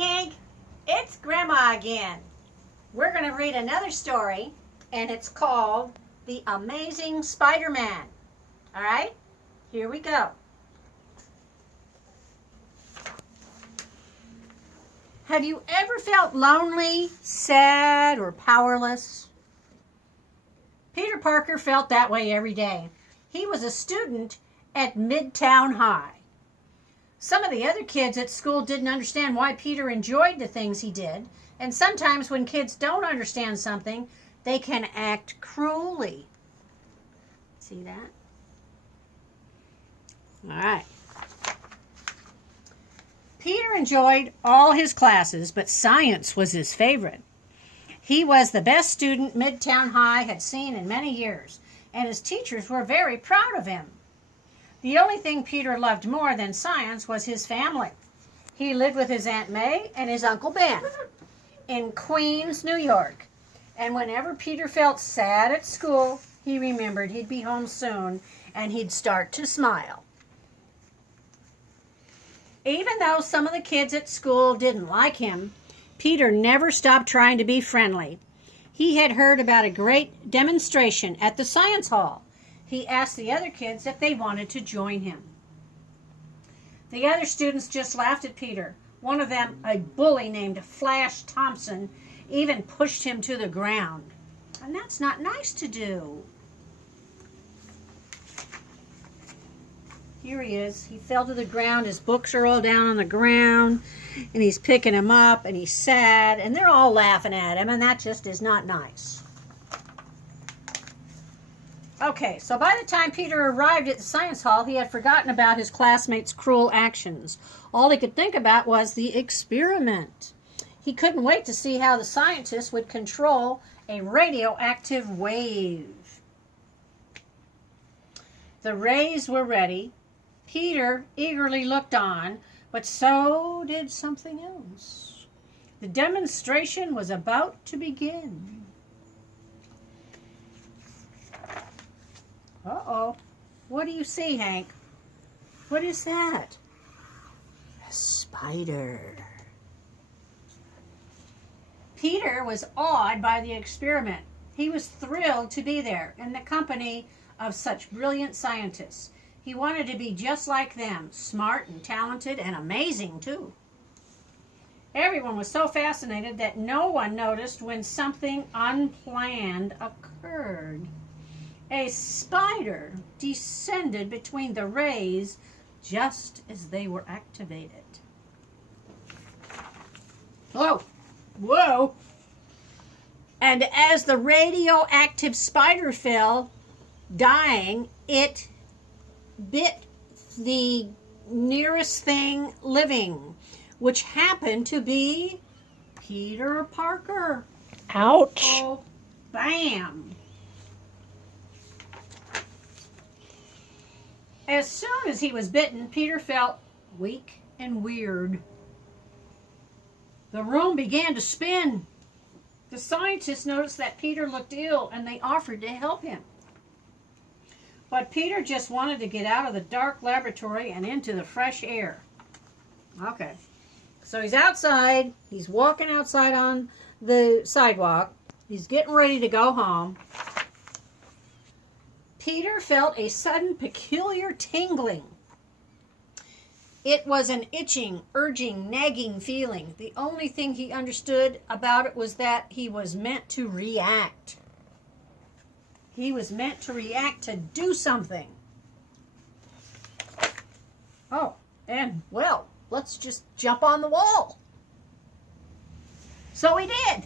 Hank, it's Grandma again. We're going to read another story, and it's called The Amazing Spider-Man. All right, here we go. Have you ever felt lonely, sad, or powerless? Peter Parker felt that way every day. He was a student at Midtown High. Some of the other kids at school didn't understand why Peter enjoyed the things he did, and sometimes when kids don't understand something, they can act cruelly. See that? All right. Peter enjoyed all his classes, but science was his favorite. He was the best student Midtown High had seen in many years, and his teachers were very proud of him. The only thing Peter loved more than science was his family. He lived with his Aunt May and his Uncle Ben in Queens, New York. And whenever Peter felt sad at school, he remembered he'd be home soon and he'd start to smile. Even though some of the kids at school didn't like him, Peter never stopped trying to be friendly. He had heard about a great demonstration at the science hall. He asked the other kids if they wanted to join him. The other students just laughed at Peter. One of them, a bully named Flash Thompson, even pushed him to the ground. And that's not nice to do. Here he is. He fell to the ground. His books are all down on the ground. And he's picking them up. And he's sad. And they're all laughing at him. And that just is not nice. Okay, so by the time Peter arrived at the science hall, he had forgotten about his classmates' cruel actions. All he could think about was the experiment. He couldn't wait to see how the scientists would control a radioactive wave. The rays were ready. Peter eagerly looked on, but so did something else. The demonstration was about to begin. Uh-oh. What do you see, Hank? What is that? A spider. Peter was awed by the experiment. He was thrilled to be there in the company of such brilliant scientists. He wanted to be just like them, smart and talented and amazing too. Everyone was so fascinated that no one noticed when something unplanned occurred. A spider descended between the rays just as they were activated. Oh, whoa! And as the radioactive spider fell, dying, it bit the nearest thing living, which happened to be Peter Parker. Ouch. Oh, bam! As soon as he was bitten, Peter felt weak and weird. The room began to spin. The scientists noticed that Peter looked ill and they offered to help him. But Peter just wanted to get out of the dark laboratory and into the fresh air. Okay, so he's outside. He's walking outside on the sidewalk. He's getting ready to go home. Peter felt a sudden peculiar tingling. It was an itching, urging, nagging feeling. The only thing he understood about it was that he was meant to react. He was meant to react to do something. Oh, and well, let's just jump on the wall. So he did.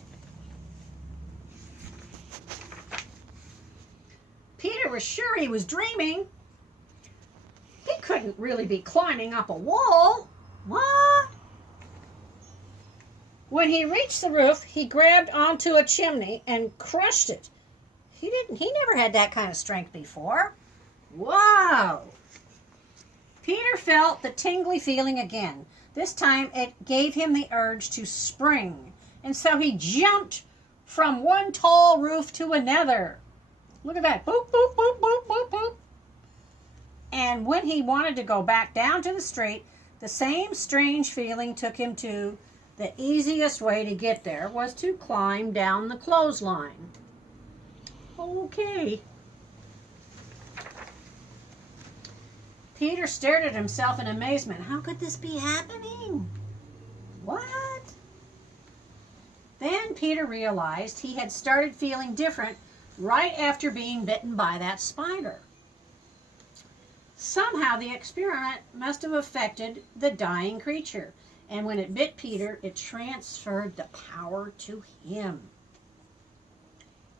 Peter was sure he was dreaming. He couldn't really be climbing up a wall. What? When he reached the roof, he grabbed onto a chimney and crushed it. He never had that kind of strength before. Wow. Peter felt the tingly feeling again. This time it gave him the urge to spring. And so he jumped from one tall roof to another. Look at that. Boop, boop, boop, boop, boop, boop. And when he wanted to go back down to the street, the same strange feeling took him to The easiest way to get there was to climb down the clothesline. Okay. Peter stared at himself in amazement. How could this be happening? What? Then Peter realized he had started feeling different right after being bitten by that spider. Somehow the experiment must have affected the dying creature, and when it bit Peter, it transferred the power to him.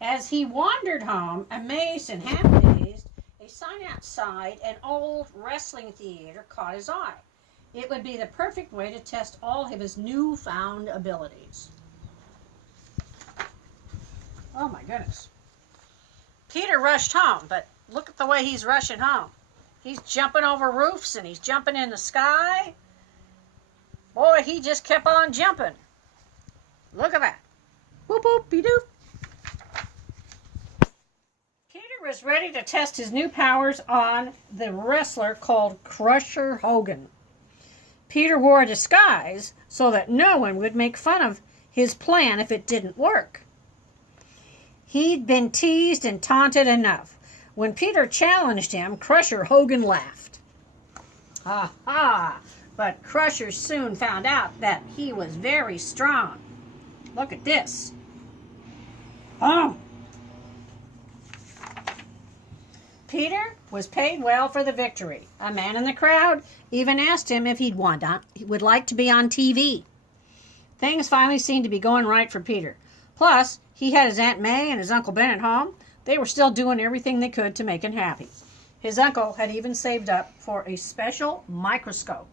As he wandered home, amazed and half-dazed, a sign outside an old wrestling theater caught his eye. It would be the perfect way to test all of his newfound abilities. Oh my goodness. Peter rushed home, but look at the way he's rushing home. He's jumping over roofs and he's jumping in the sky. Boy, he just kept on jumping. Look at that. Whoop, whoop, be-doop. Peter was ready to test his new powers on the wrestler called Crusher Hogan. Peter wore a disguise so that no one would make fun of his plan if it didn't work. He'd been teased and taunted enough. When Peter challenged him, Crusher Hogan laughed. Ha ha! But Crusher soon found out that he was very strong. Look at this. Oh! Peter was paid well for the victory. A man in the crowd even asked him if he would like to be on TV. Things finally seemed to be going right for Peter. Plus, he had his Aunt May and his Uncle Ben at home. They were still doing everything they could to make him happy. His uncle had even saved up for a special microscope.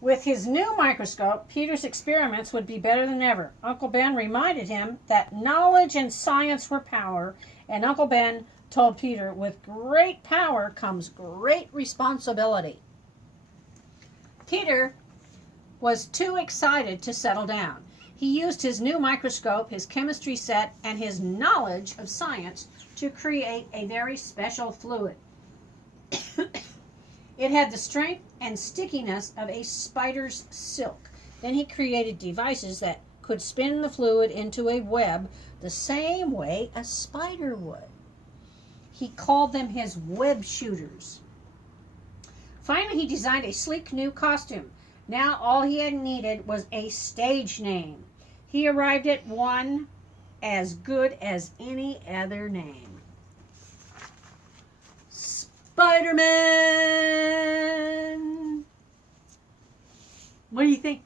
With his new microscope, Peter's experiments would be better than ever. Uncle Ben reminded him that knowledge and science were power, and Uncle Ben told Peter, with great power comes great responsibility. Peter was too excited to settle down. He used his new microscope, his chemistry set, and his knowledge of science to create a very special fluid. It had the strength and stickiness of a spider's silk. Then he created devices that could spin the fluid into a web the same way a spider would. He called them his web shooters. Finally, he designed a sleek new costume. Now all he had needed was a stage name. He arrived at one as good as any other name. Spiderman! What do you think?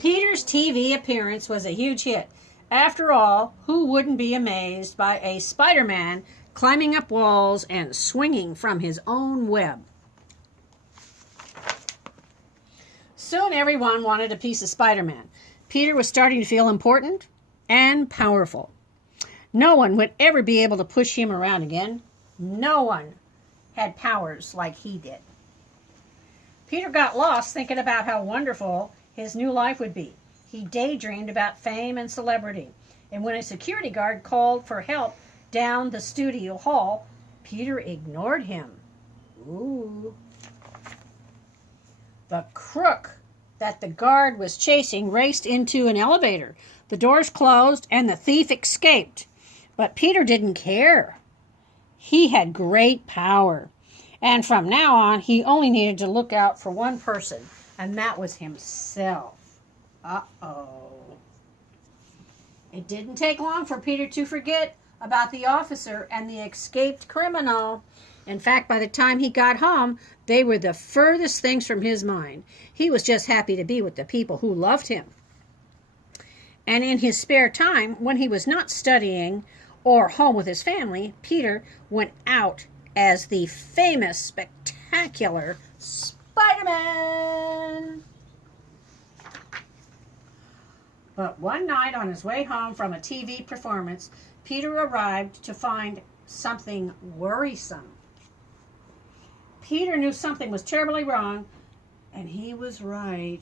Peter's TV appearance was a huge hit. After all, who wouldn't be amazed by a Spider-Man climbing up walls and swinging from his own web? Soon everyone wanted a piece of Spider-Man. Peter was starting to feel important and powerful. No one would ever be able to push him around again. No one had powers like he did. Peter got lost thinking about how wonderful his new life would be. He daydreamed about fame and celebrity. And when a security guard called for help down the studio hall, Peter ignored him. Ooh. The crook that the guard was chasing raced into an elevator. The doors closed and the thief escaped. But Peter didn't care. He had great power. And from now on, he only needed to look out for one person, and that was himself. Uh-oh. It didn't take long for Peter to forget about the officer and the escaped criminal. In fact, by the time he got home, they were the furthest things from his mind. He was just happy to be with the people who loved him. And in his spare time, when he was not studying or home with his family, Peter went out as the famous, spectacular Spider-Man. But one night on his way home from a TV performance, Peter arrived to find something worrisome. Peter knew something was terribly wrong, and he was right.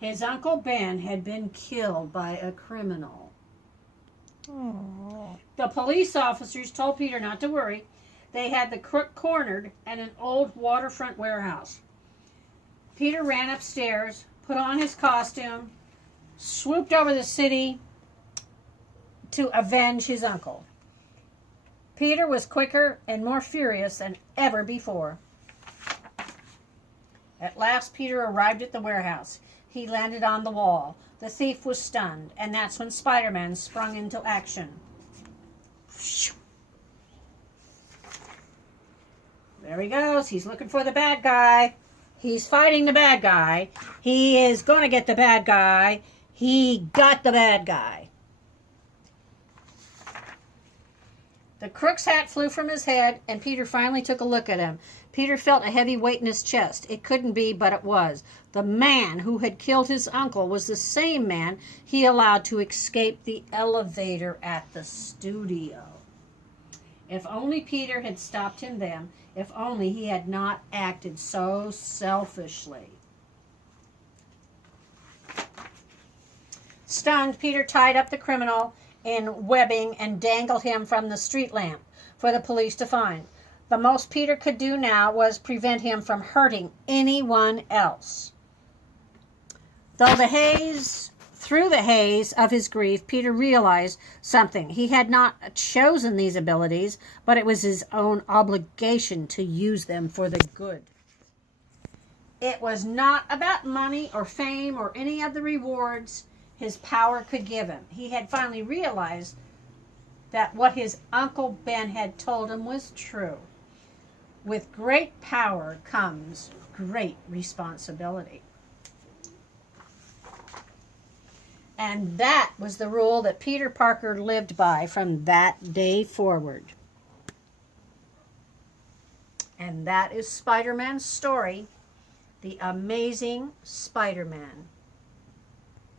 His Uncle Ben had been killed by a criminal. Aww. The police officers told Peter not to worry. they had the crook cornered at an old waterfront warehouse. Peter ran upstairs, put on his costume, swooped over the city to avenge his uncle. Peter was quicker and more furious than ever before. At last, Peter arrived at the warehouse. He landed on the wall. The thief was stunned, and that's when Spider-Man sprung into action. There he goes. He's looking for the bad guy. He's fighting the bad guy. He is going to get the bad guy. He got the bad guy. The crook's hat flew from his head, and Peter finally took a look at him. Peter felt a heavy weight in his chest. It couldn't be, but it was. The man who had killed his uncle was the same man he allowed to escape the elevator at the studio. If only Peter had stopped him then. If only he had not acted so selfishly. Stunned, Peter tied up the criminal in webbing and dangled him from the street lamp for the police to find. The most Peter could do now was prevent him from hurting anyone else. Through the haze of his grief, Peter realized something. He had not chosen these abilities, but it was his own obligation to use them for the good. It was not about money or fame or any of the rewards his power could give him. He had finally realized that what his Uncle Ben had told him was true. With great power comes great responsibility. And that was the rule that Peter Parker lived by from that day forward. And that is Spider-Man's story, The Amazing Spider-Man.